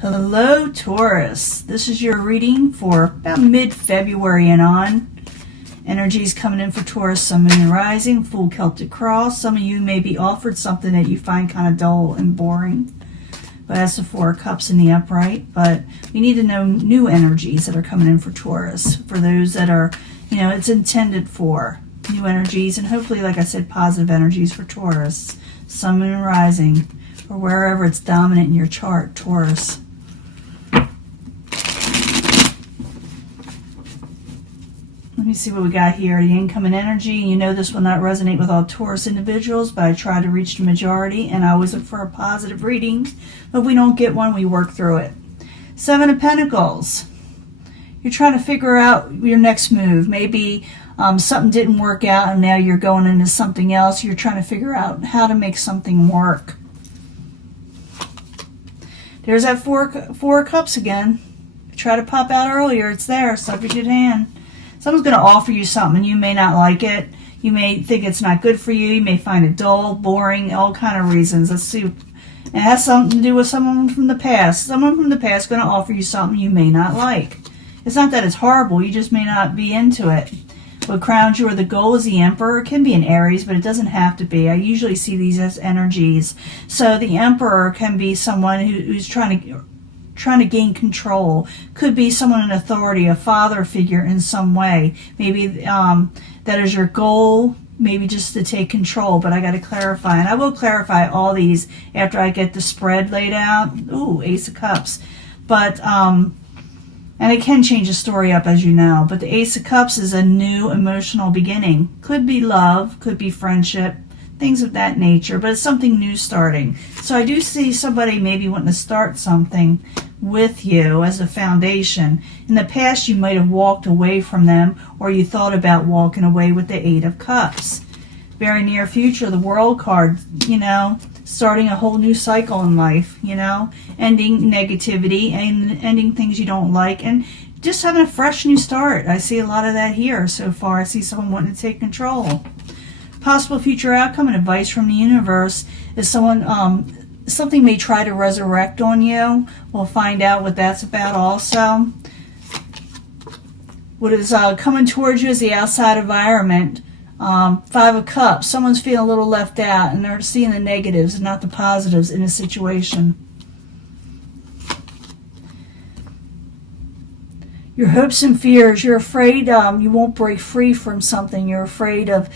Hello, Taurus. This is your reading for about mid-February and on. Energies coming in for Taurus, Sun, Moon, and Rising, full Celtic cross. Some of you may be offered something that you find kind of dull and boring. But that's the Four of Cups in the upright. But we need to know new energies that are coming in for Taurus. For those that are, it's intended for new energies. And hopefully, like I said, positive energies for Taurus, Sun, Moon, and Rising. Or wherever it's dominant in your chart, Taurus. Let me see what we got here. The incoming energy. You know this will not resonate with all Taurus individuals, but I try to reach the majority, and I always look for a positive reading. But if we don't get one, we work through it. Seven of Pentacles. You're trying to figure out your next move. Maybe something didn't work out, and now you're going into something else. You're trying to figure out how to make something work. There's that four of Cups again. Try to pop out earlier. It's there. Subject at hand. Someone's going to offer you something. You may not like it. You may think it's not good for you. You may find it dull, boring, all kind of reasons. Let's see. It has something to do with someone from the past. Someone from the past is going to offer you something you may not like. It's not that it's horrible. You just may not be into it. What crowns you or the goal is the Emperor. It can be an Aries, but it doesn't have to be. I usually see these as energies. So the Emperor can be someone who's trying to gain control. Could be someone in authority, a father figure in some way. Maybe that is your goal, maybe just to take control, but I got to clarify. And I will clarify all these after I get the spread laid out. Ooh, Ace of Cups. But, and it can change the story up, as you know. But the Ace of Cups is a new emotional beginning. Could be love, could be friendship, things of that nature, but it's something new starting. So I do see somebody maybe wanting to start something with you as a foundation. In the past, you might have walked away from them, or you thought about walking away with the Eight of Cups. Very near future, the World card, starting a whole new cycle in life, ending negativity and ending things you don't like, and just having a fresh new start. I see a lot of that here so far. I see someone wanting to take control. Possible future outcome and advice from the universe is someone, something may try to resurrect on you. We'll find out what that's about also. What is coming towards you is the outside environment. Five of Cups. Someone's feeling a little left out, and they're seeing the negatives and not the positives in a situation. Your hopes and fears. You're afraid you won't break free from something. You're afraid of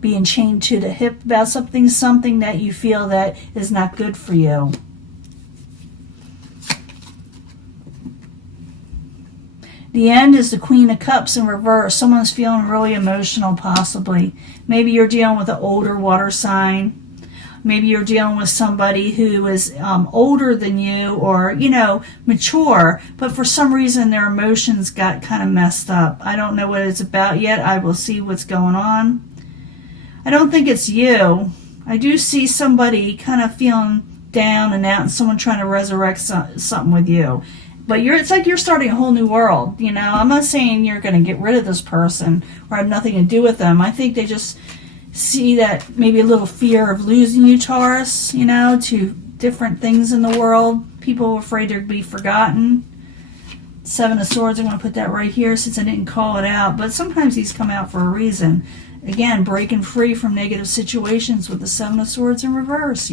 being chained to the hip about something that you feel that is not good for you. The end is the Queen of Cups in reverse. Someone's feeling really emotional, possibly. Maybe you're dealing with an older water sign. Maybe you're dealing with somebody who is older than you, or, mature, but for some reason their emotions got kind of messed up. I don't know what it's about yet. I will see what's going on. I don't think it's you. I do see somebody kind of feeling down and out, and someone trying to resurrect something with you. But it's like you're starting a whole new world, I'm not saying you're going to get rid of this person or have nothing to do with them. I think they just see that maybe a little fear of losing you, Taurus, to different things in the world. People are afraid they'll be forgotten. Seven of Swords, I'm going to put that right here since I didn't call it out. But sometimes these come out for a reason. Again, breaking free from negative situations with the Seven of Swords in reverse,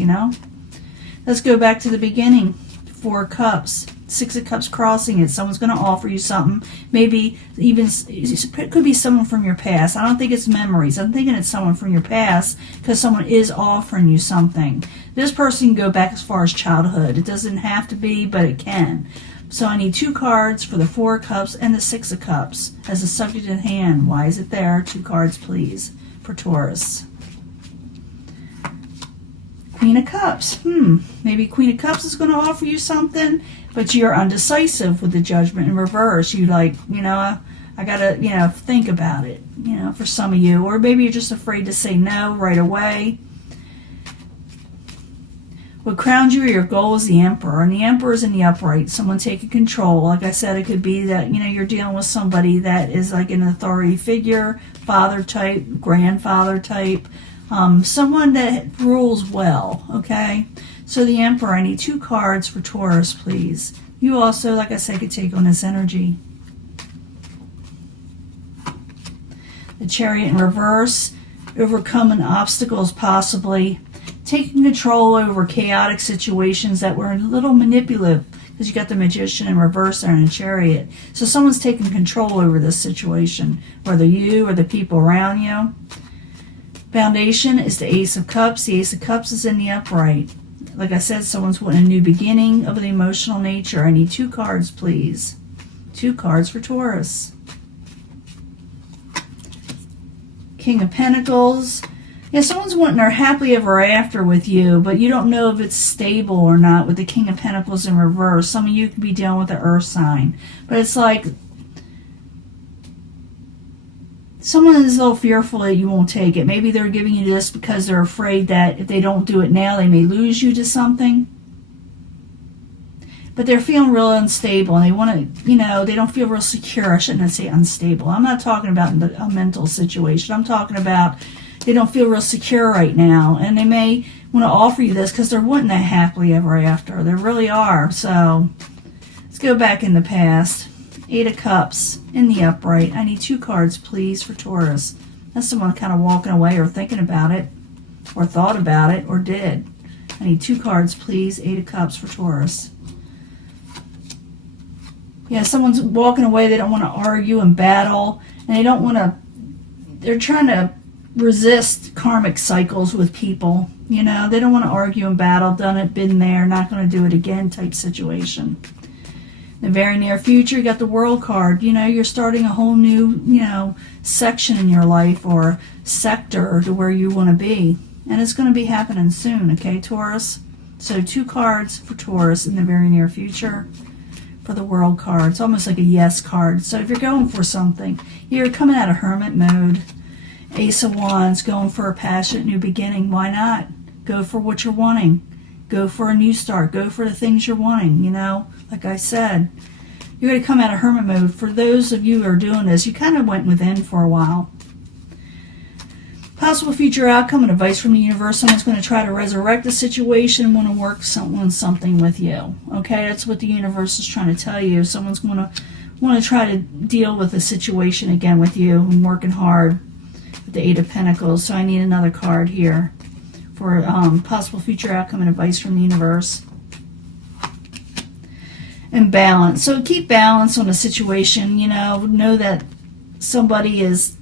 Let's go back to the beginning. Four of Cups. Six of Cups crossing it. Someone's going to offer you something. Maybe even, it could be someone from your past. I don't think it's memories. I'm thinking it's someone from your past because someone is offering you something. This person can go back as far as childhood. It doesn't have to be, but it can. So I need two cards for the Four of Cups and the Six of Cups as a subject at hand. Why is it there? Two cards, please, for Taurus. Queen of Cups. Maybe Queen of Cups is going to offer you something, but you're undecisive with the Judgment in reverse. You I got to, think about it, for some of you. Or maybe you're just afraid to say no right away. What crowns you or your goal is the Emperor, and the Emperor is in the upright. Someone taking control. Like I said, it could be that, you're dealing with somebody that is like an authority figure, father type, grandfather type, someone that rules well, okay? So the Emperor, I need 2 cards for Taurus, please. You also, like I said, could take on this energy. The Chariot in reverse, overcoming obstacles possibly, taking control over chaotic situations that were a little manipulative, because you got the Magician in reverse there in the Chariot. So someone's taking control over this situation, whether you or the people around you. Foundation is the Ace of Cups. The Ace of Cups is in the upright. Like I said, someone's wanting a new beginning of an emotional nature. I need 2 cards, please. 2 cards for Taurus. King of Pentacles. Yeah, someone's wanting their happily ever after with you, but you don't know if it's stable or not with the King of Pentacles in reverse. Some of you could be dealing with the Earth sign. But it's like someone is a little fearful that you won't take it. Maybe they're giving you this because they're afraid that if they don't do it now, they may lose you to something. But they're feeling real unstable, and they want to, they don't feel real secure. I shouldn't say unstable. I'm not talking about a mental situation. I'm talking about they don't feel real secure right now, and they may want to offer you this because they're wanting that happily ever after. They really are. So let's go back in the past. 8 of Cups in the upright. I need 2 cards, please, for Taurus. That's someone kind of walking away or thinking about it, or thought about it, or did. I need 2 cards, please. 8 of Cups for Taurus. Yeah, someone's walking away. They don't want to argue and battle, and they don't want to. They're trying to resist karmic cycles with people. They don't want to argue and battle. Done it, been there, not going to do it again type situation. In the very near future, you got the World card. You're starting a whole new, section in your life or sector to where you want to be. And it's going to be happening soon, okay, Taurus? So 2 cards for Taurus in the very near future for the World card. It's almost like a yes card. So if you're going for something, you're coming out of hermit mode. Ace of Wands, going for a passionate new beginning. Why not? Go for what you're wanting. Go for a new start. Go for the things you're wanting, Like I said, you're going to come out of hermit mode. For those of you who are doing this, you kind of went within for a while. Possible future outcome and advice from the universe. Someone's going to try to resurrect the situation and want to work on something with you. Okay, that's what the universe is trying to tell you. Someone's going to want to try to deal with the situation again with you and working hard with the 8 of Pentacles. So I need another card here for possible future outcome and advice from the universe. And balance. So keep balance on a situation. Know that somebody is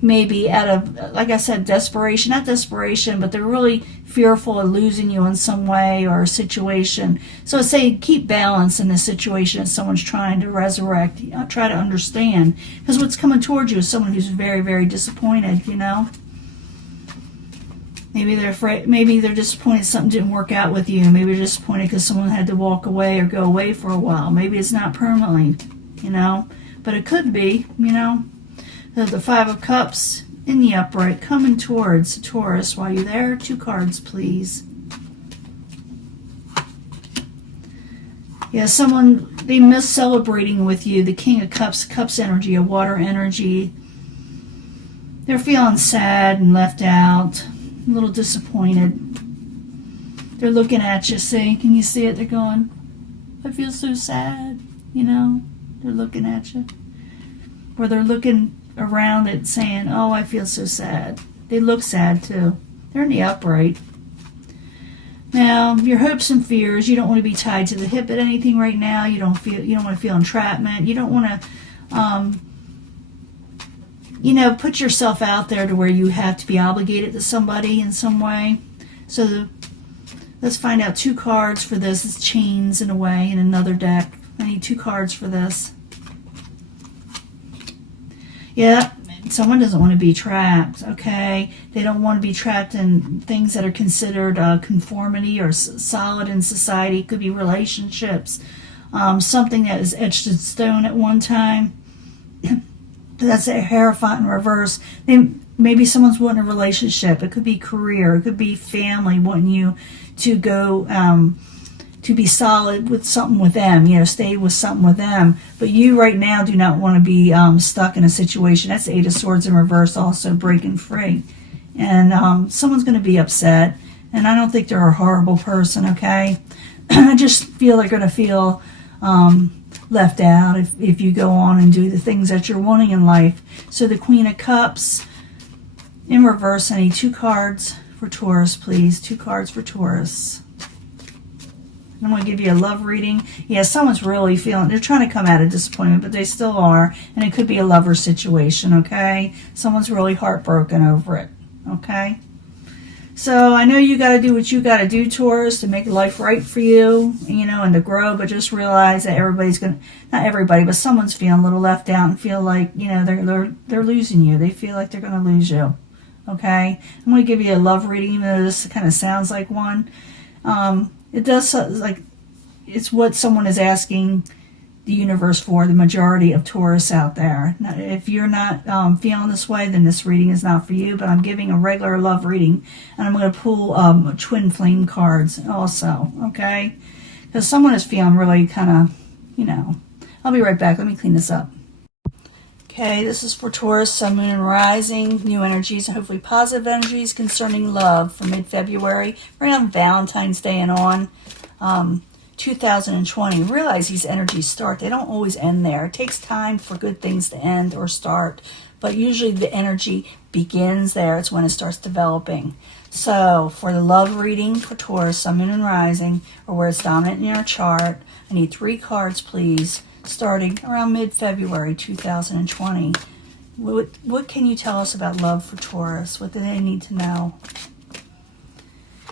maybe out of, like I said, desperation. Not desperation, but they're really fearful of losing you in some way or a situation. So I say keep balance in the situation that someone's trying to resurrect. Try to understand. Because what's coming towards you is someone who's very, very disappointed, Maybe they're afraid. Maybe they're disappointed something didn't work out with you. Maybe they're disappointed because someone had to walk away or go away for a while. Maybe it's not permanently, But it could be, The 5 of Cups in the upright coming towards Taurus. While you're there, 2 cards, please. Yeah, they miss celebrating with you. The King of Cups energy, a water energy. They're feeling sad and left out. A little disappointed. They're looking at you, can you see it? They're going, I feel so sad, They're looking at you. Or they're looking around it saying, oh, I feel so sad. They look sad too. They're in the upright. Now, your hopes and fears, you don't want to be tied to the hip at anything right now. You don't want to feel entrapment. You don't want to put yourself out there to where you have to be obligated to somebody in some way. So let's find out 2 cards for this. It's chains in a way in another deck. I need 2 cards for this. Yeah, someone doesn't want to be trapped, okay? They don't want to be trapped in things that are considered conformity or solid in society. It could be relationships, something that is etched in stone at one time. That's a Hierophant in reverse. Maybe someone's wanting a relationship. It could be career. It could be family wanting you to go to be solid with something with them. Stay with something with them. But you right now do not want to be stuck in a situation. That's the 8 of Swords in reverse, also breaking free. And someone's going to be upset. And I don't think they're a horrible person, okay? I just feel they're going to feel left out if you go on and do the things that you're wanting in life. So the Queen of Cups in reverse. I need 2 cards for Taurus, please. 2 cards for Taurus. I'm going to give you a love reading. Yeah, someone's really feeling, they're trying to come out of disappointment, but they still are. And it could be a lover situation, okay? Someone's really heartbroken over it, okay? So I know you got to do what you got to do, Taurus, to make life right for you, you know, and to grow. But just realize that everybody's going to, not everybody, but someone's feeling a little left out and feel like, you know, they're losing you. They feel like they're going to lose you, okay? I'm going to give you a love reading, even though this kind of sounds like one. It does, like, it's what someone is asking the universe for, the majority of Taurus out there. Now, if you're not feeling this way, then this reading is not for you, but I'm giving a regular love reading, and I'm going to pull twin flame cards also, okay? Because someone is feeling really kind of, you know. I'll be right back. Let me clean this up. Okay, this is for Taurus, Sun, Moon, and Rising. New energies and hopefully positive energies concerning love for mid-February. Right on Valentine's Day and on 2020. Realize these energies start. They don't always end there. It takes time for good things to end or start. But usually the energy begins there. It's when it starts developing. So for the love reading for Taurus, Sun, Moon, and Rising, or where it's dominant in your chart, I need 3 cards, please. Starting around mid-February 2020. What can you tell us about love for Taurus? What do they need to know?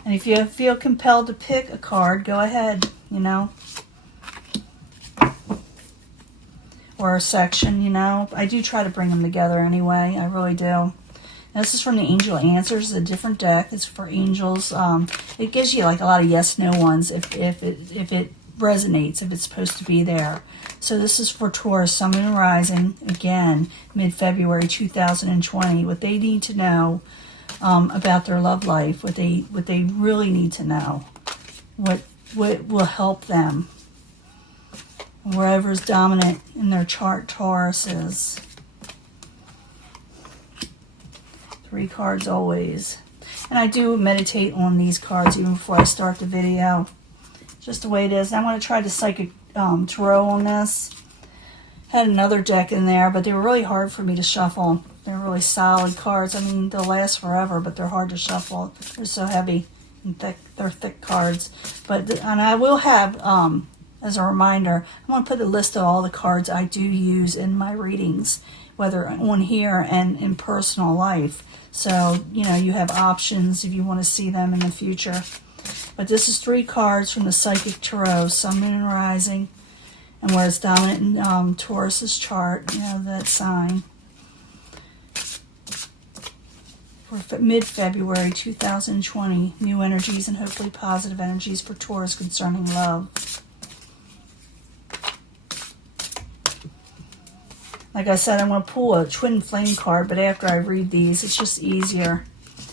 And if you feel compelled to pick a card, go ahead, you know. Or a section, you know. I do try to bring them together anyway. I really do. And this is from the Angel Answers, a different deck. It's for angels. It gives you like a lot of yes/no ones if it resonates, if it's supposed to be there. So this is for Taurus, Sun, Moon, and Rising, again, mid-February 2020. What they need to know about their love life, what they really need to know, what will help them, wherever's dominant in their chart Taurus is. 3 cards always. And I do meditate on these cards even before I start the video. Just the way it is. I'm going to try the Psychic Tarot on this. Had another deck in there, but they were really hard for me to shuffle. They're really solid cards. I mean, they'll last forever, but they're hard to shuffle. They're so heavy and thick. They're thick cards. And I will have, as a reminder, I'm going to put a list of all the cards I do use in my readings, whether on here and in personal life. So, you know, you have options if you want to see them in the future. But this is 3 cards from the Psychic Tarot, Sun, Moon, and Rising, and where it's dominant in Taurus's chart, you know, that sign. For mid-February 2020, new energies and hopefully positive energies for Taurus concerning love. Like I said, I'm going to pull a twin flame card, but after I read these, it's just easier.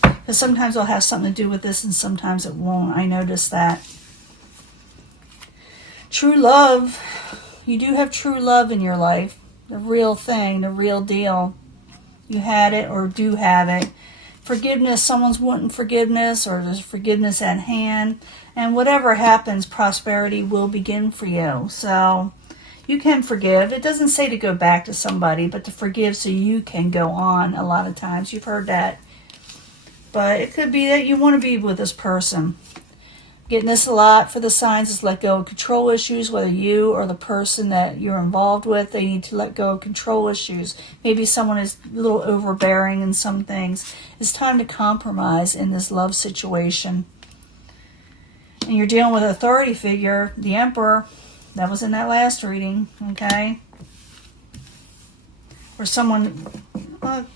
Because sometimes it'll have something to do with this and sometimes it won't. I noticed that. True love. You do have true love in your life. The real thing, the real deal. You had it or do have it. Forgiveness, someone's wanting forgiveness or there's forgiveness at hand. And whatever happens, prosperity will begin for you. So you can forgive. It doesn't say to go back to somebody, but to forgive so you can go on a lot of times. You've heard that. But it could be that you want to be with this person. Getting this a lot for the signs is let go of control issues, whether you or the person that you're involved with, they need to let go of control issues. Maybe someone is a little overbearing in some things. It's time to compromise in this love situation. And you're dealing with an authority figure, the Emperor. That was in that last reading, okay? Or someone, well, it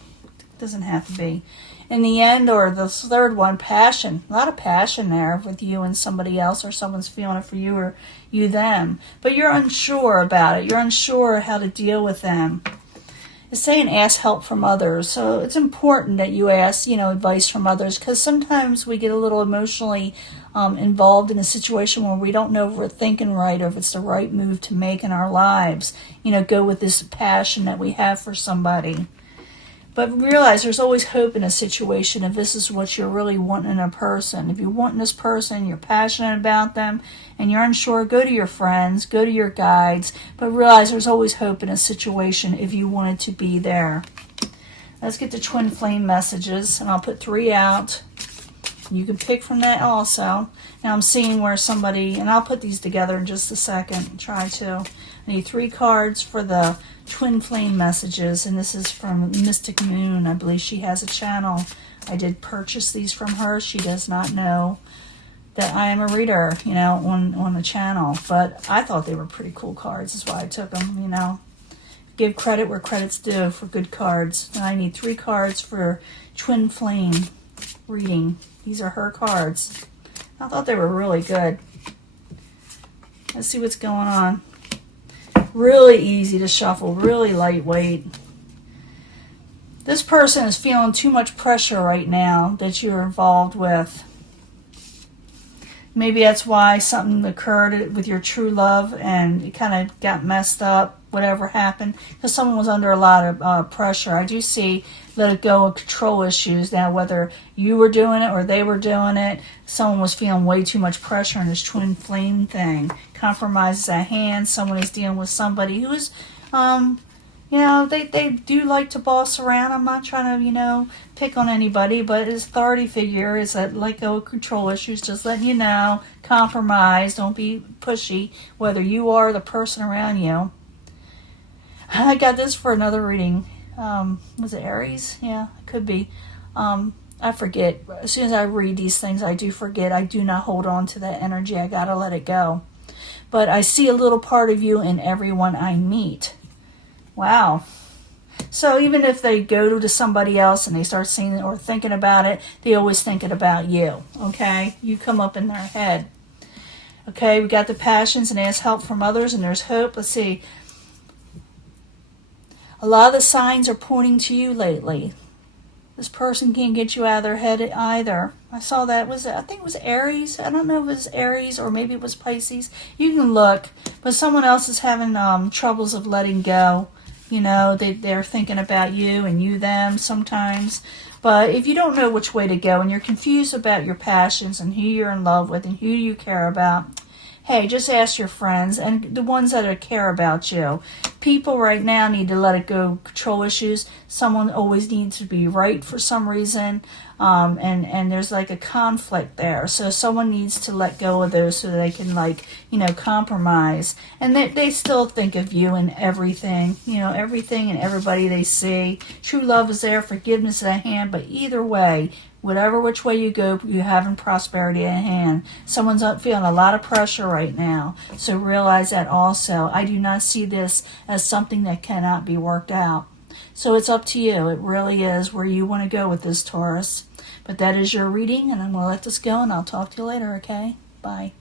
doesn't have to be. In the end, or the third one, passion. A lot of passion there with you and somebody else, or someone's feeling it for you or you them. But you're unsure about it. You're unsure how to deal with them. It's saying ask help from others. So it's important that you ask, advice from others, because sometimes we get a little emotionally involved in a situation where we don't know if we're thinking right or if it's the right move to make in our lives. Go with this passion that we have for somebody. But realize there's always hope in a situation if this is what you're really wanting in a person. If you're wanting this person, you're passionate about them, and you're unsure, go to your friends, go to your guides, but realize there's always hope in a situation if you want it to be there. Let's get the twin flame messages, and I'll put 3 out. You can pick from that also. Now I'm seeing where somebody, and I'll put these together in just a second, try to. I need 3 cards for the twin flame messages, and this is from Mystic Moon. I believe she has a channel. I did purchase these from her. She does not know that I am a reader, you know, on the channel, but I thought they were pretty cool cards. That's why I took them, you know. Give credit where credit's due for good cards. And I need 3 cards for twin flame reading. These are her cards. I thought they were really good. Let's see what's going on. Really easy to shuffle, really lightweight. This person is feeling too much pressure right now that you're involved with. Maybe that's why something occurred with your true love and it kind of got messed up, whatever happened, because someone was under a lot of pressure. I do see let it go of control issues. Now, whether you were doing it or they were doing it, someone was feeling way too much pressure in this twin flame thing. Compromises at hand. Someone is dealing with somebody who is, you know, they do like to boss around. I'm not trying to, you know, pick on anybody, but his authority figure is that let go of control issues, just letting you know, compromise, don't be pushy, whether you are the person around you. I got this for another reading. Was it Aries? Yeah, it could be. I forget. As soon as I read these things, I do forget. I do not hold on to that energy. I gotta let it go. But I see a little part of you in everyone I meet. Wow. So even if they go to somebody else and they start seeing it or thinking about it, they always thinking about you. Okay? You come up in their head. Okay, we got the passions and ask help from others, and there's hope. Let's see. A lot of the signs are pointing to you lately. This person can't get you out of their head either. I saw that. I think it was Aries. I don't know if it was Aries or maybe it was Pisces. You can look. But someone else is having troubles of letting go. You know, they're thinking about you and you them sometimes. But if you don't know which way to go and you're confused about your passions and who you're in love with and who you care about, hey, just ask your friends and the ones that care about you. People right now need to let it go, control issues. Someone always needs to be right for some reason, and there's like a conflict there. So someone needs to let go of those so that they can, like, you know, compromise. And they still think of you and everything, you know, everything and everybody they see. True love is there, forgiveness at hand, but either way, whatever which way you go, you having prosperity at hand. Someone's feeling a lot of pressure right now. So realize that also. I do not see this as something that cannot be worked out. So it's up to you. It really is where you want to go with this, Taurus. But that is your reading, and I'm going to let this go, and I'll talk to you later, okay? Bye.